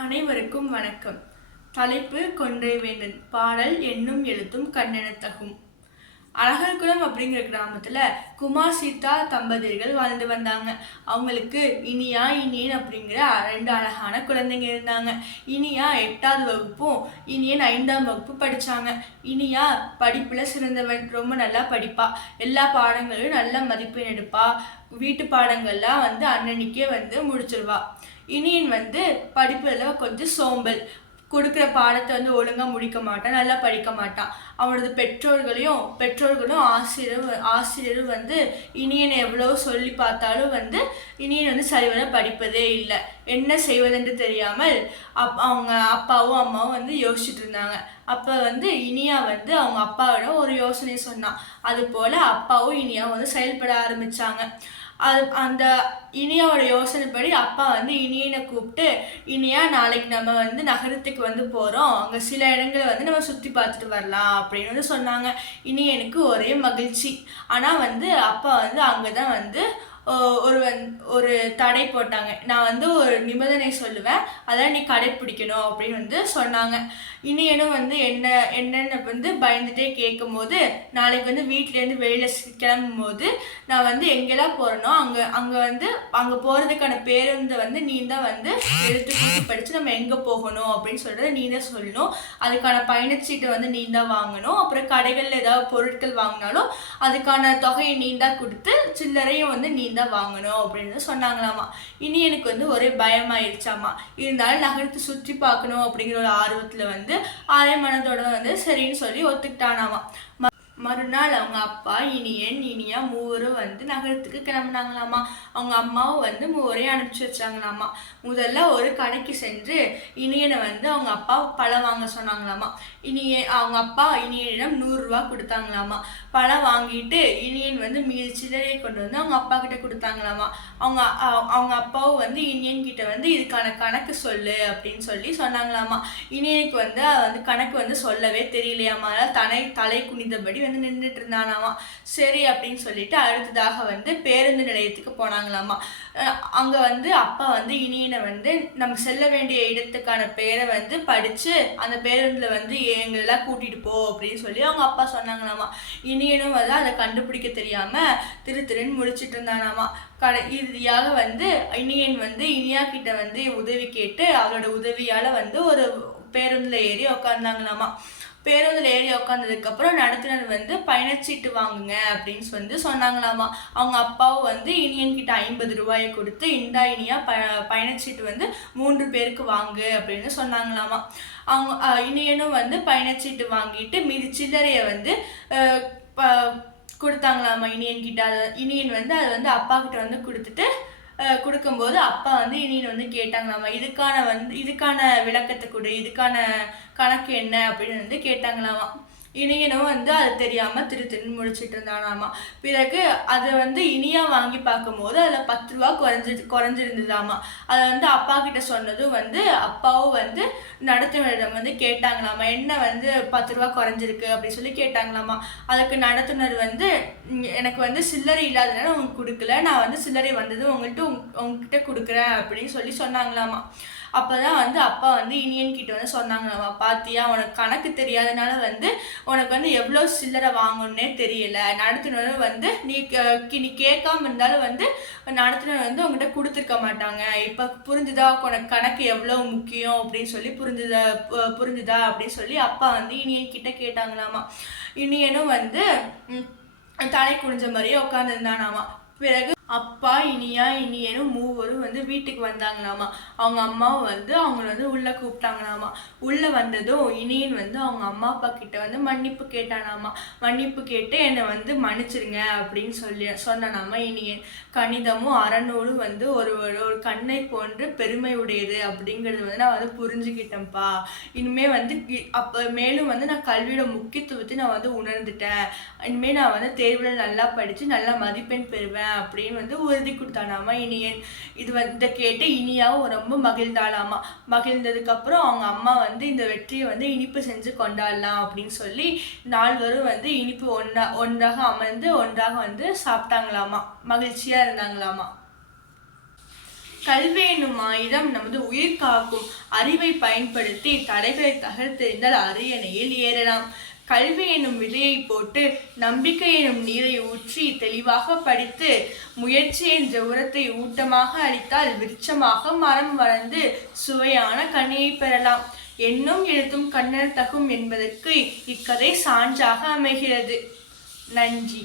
அனைவருக்கும் வணக்கம். தலைப்பு கொன்றை வேந்தன். பாடல் எண்ணும் எழுத்தும் கண்ணெனத்தகும். அழகர்குளம் அப்படிங்கிற கிராமத்துல குமார் சீதா தம்பதியர்கள் வாழ்ந்து வந்தாங்க. அவங்களுக்கு இனியா இனியன் அப்படிங்கிற 2 அழகான குழந்தைங்க இருந்தாங்க. இனியா 8வது வகுப்பும் இனியன் 5ஆம் வகுப்பு படிச்சாங்க. இனியா படிப்புல சிறந்தவன், ரொம்ப நல்லா படிப்பா, எல்லா பாடங்களும் நல்ல மதிப்பெண் எடுப்பா, வீட்டு பாடங்கள்லாம் அன்னன்னைக்கே முடிச்சிருவா. இனியன் படிப்புல கொஞ்சம் சோம்பல், கொடுக்குற பாடத்தை ஒழுங்கா முடிக்க மாட்டான், நல்லா படிக்க மாட்டான். அவனது பெற்றோர்களும் ஆசிரியரும் இனியனை எவ்வளவு சொல்லி பார்த்தாலும் இனியன் சரிவர படிப்பதே இல்லை. என்ன செய்வதென்று தெரியாமல் அவங்க அப்பாவும் அம்மாவும் யோசிச்சுட்டு இருந்தாங்க. அப்போ இனியா அவங்க அப்பாவிடம் ஒரு யோசனை சொன்னான். அது போல அப்பாவும் இனியாவும் செயல்பட ஆரம்பிச்சாங்க. அந்த இனியாவோட யோசனைப்படி அப்பா இனியனை கூப்பிட்டு, இனியா நாளைக்கு நம்ம நகரத்துக்கு போகிறோம், அங்கே சில இடங்களை நம்ம சுற்றி பார்த்துட்டு வரலாம் அப்படின்னு சொன்னாங்க. இனியனுக்கு ஒரே மகிழ்ச்சி. ஆனால் அப்பா அங்கே தான் ஒரு தடை போட்டாங்க. நான் ஒரு நிபந்தனை சொல்லுவேன், அதான் நீ கடைப்பிடிக்கணும் அப்படின்னு சொன்னாங்க. இனியனும் என்னென்னு பயந்துட்டே கேட்கும் போது, நாளைக்கு வீட்டிலேருந்து வெளியில் கிளம்பும் போது நான் எங்கெல்லாம் போகிறேனோ அங்கே போகிறதுக்கான பேருந்து நீ தான் எடுத்து கூட்டி படித்து நம்ம எங்கே போகணும் அப்படின்னு சொல்கிறத நீ தான் சொல்லணும். அதுக்கான பயணச்சீட்டை நீ தான் வாங்கணும். அப்புறம் கடைகளில் ஏதாவது பொருட்கள் வாங்கினாலும் அதுக்கான தொகையை நீ தான் கொடுத்து சில்லறையும் நீ தான் வாங்கணும் அப்படின்னு சொன்னாங்களாமா. இனி எனக்கு ஒரே பயமாயிருச்சாமா. இருந்தாலும் நகரத்தை சுற்றி பார்க்கணும் அப்படிங்கிற ஒரு ஆர்வத்துல ஆரிய மனதோட சரின்னு சொல்லி ஒத்துக்கிட்டானாமா. மறுநாள் அவங்க அப்பா இனியா மூவரும் நகரத்துக்கு கிளம்புனாங்களாமா. அவங்க அம்மாவும் மூவரையும் அனுப்பிச்சு வச்சாங்களாமா. முதல்ல ஒரு கடைக்கு சென்று இனியனை அவங்க அப்பா பழம் வாங்க சொன்னாங்களாமா. அவங்க அப்பா இனியனிடம் 100 ரூபா கொடுத்தாங்களாமா. பழம் வாங்கிட்டு இனியன் மீதி சில்லறையை கொண்டு அவங்க அப்பா கிட்ட கொடுத்தாங்களாமா. அவங்க அப்பாவும் இனியன் கிட்ட இதுக்கான கணக்கு சொல்லு அப்படின்னு சொன்னாங்களாமா. இனியனுக்கு கணக்கு சொல்லவே தெரியலையாமா. தலை குனிந்தபடி நின்றுட்டு இருந்தானாமா. சரி அப்படின்னு சொல்லிட்டு அடுத்ததாக பேருந்து நிலையத்துக்கு போனாங்களாமா. அங்க அப்பா இனியனை நம்ம செல்ல வேண்டிய இடத்துக்கான பேரை படிச்சு அந்த பேருந்துல எங்களெல்லாம் கூட்டிட்டு போ அப்படின்னு சொல்லி அவங்க அப்பா சொன்னாங்களாமா. இனியனும் அதை கண்டுபிடிக்க தெரியாம திருன்னு முடிச்சிட்டு இருந்தானாமா. இறுதியாக இனியன் இனியா கிட்ட உதவி கேட்டு அவளோட உதவியால ஒரு பேருந்துல ஏறி உக்காந்தாங்களாமா. பேருந்தில் ஏறி உக்காந்ததுக்கு அப்புறம் நடத்துனர் பயணச்சீட்டு வாங்குங்க அப்படின்னு சொன்னாங்களாமா. அவங்க அப்பாவும் இனியன் கிட்ட 50 ரூபாயை கொடுத்து, இந்தா இனியா பயணச்சீட்டு 3 பேருக்கு வாங்கு அப்படின்னு சொன்னாங்களாமா. அவங்க இனியனும் பயணச்சீட்டு வாங்கிட்டு மீதி சில்லறையை கொடுத்தாங்களாமா இனியன் கிட்ட. இனியன் அதை அப்பா கிட்ட கொடுத்துட்டு கொடுக்கும்போது அப்பா இனியன் கேட்டாங்களாமா, இதுக்கான விளக்கத்தை கொடு, இதுக்கான கணக்கு என்ன அப்படின்னு கேட்டாங்களாமா. இனியனும் அது தெரியாம திருன்னு முடிச்சிட்டு இருந்தானாமா. பிறகு அதை இனியா வாங்கி பார்க்கும்போது அதுல 10 ரூபா குறைஞ்சிருந்ததாமா. அதை அப்பா கிட்ட சொன்னதும் அப்பாவும் நடத்துனரிடம் கேட்டாங்களாமா, என்ன 10 ரூபா குறைஞ்சிருக்கு அப்படின்னு சொல்லி கேட்டாங்களாமா. அதுக்கு நடத்துனர் எனக்கு சில்லறை இல்லாதனால உங்களுக்கு கொடுக்கல, நான் சில்லறை வந்தது உங்ககிட்ட கொடுக்குறேன் அப்படின்னு சொல்லி சொன்னாங்களாமா. அப்பதான் அப்பா இனியன் கிட்ட சொன்னாங்களாமா, பாத்தியா உனக்கு கணக்கு தெரியாதனால உனக்கு எவ்வளோ சில்லறை வாங்கணுன்னே தெரியல. நடத்துனரும் நீ கேட்காம இருந்தாலும் நடத்துனர் உங்ககிட்ட கொடுத்துருக்க மாட்டாங்க. இப்போ புரிஞ்சுதா உனக்கு கணக்கு எவ்வளோ முக்கியம் அப்படின்னு சொல்லி புரிஞ்சுதா அப்படின்னு சொல்லி அப்பா இனியன் கிட்ட கேட்டாங்களாமா. இனியனும் தலை குனிஞ்ச மாதிரியே உட்காந்துருந்தானாமா. பிறகு அப்பா இனியனும் மூவரும் வீட்டுக்கு வந்தாங்களாமா. அவங்க அம்மாவும் அவங்கள உள்ள கூப்பிட்டாங்களாமா. உள்ள வந்ததும் இனியன் அவங்க அம்மா அப்பா கிட்ட மன்னிப்பு கேட்டானாமா. மன்னிப்பு கேட்டு என்னை மன்னிச்சிருங்க அப்படின்னு சொன்னானாமா. இனியன் கணிதமும் அறநூலும் ஒரு கண்ணை போன்று பெருமை உடையது அப்படிங்கிறது நான் புரிஞ்சுக்கிட்டேன்ப்பா. இனிமே மேலும் நான் கல்வியோட முக்கியத்துவத்தை நான் உணர்ந்துட்டேன். இனிமே நான் தேர்வுல நல்லா படிச்சு நல்ல மதிப்பெண் பெறுவேன் அப்படின்னு உறுதி கொடுத்தானாமா இனியன். இதை கேட்டு இனியாவும் ரொம்ப மகிழ்ந்தாளாமா. மகிழ்ந்ததுக்கு அப்புறம் அவங்க அம்மா இந்த வெற்றியை இனிப்பு செஞ்சு கொண்டாடலாம் அப்படின்னு சொல்லி நால்வரும் இனிப்பு ஒன்றாக அமர்ந்து ஒன்றாக சாப்பிட்டாங்களாமா. மகிழ்ச்சியா இருந்தாங்களாமா. கல்வி என்னும் ஆயுதம் நமது உயிர் காக்கும். அறிவை பயன்படுத்தி தடைகளை தகர்த்தெறிந்தால் அரியணையில் ஏறலாம். கல்வி என்னும் விதையை போட்டு நம்பிக்கை எனும் நீரை ஊற்றி தெளிவாக படித்து முயற்சி என்ற உரத்தை ஊட்டமாக அளித்தால் விருட்சமாக மரம் வளர்ந்து சுவையான கனியை பெறலாம். எண்ணும் எழுத்தும் கண்ணெனத்தகும் என்பதற்கு இக்கதை சான்றாக அமைகிறது. நன்றி.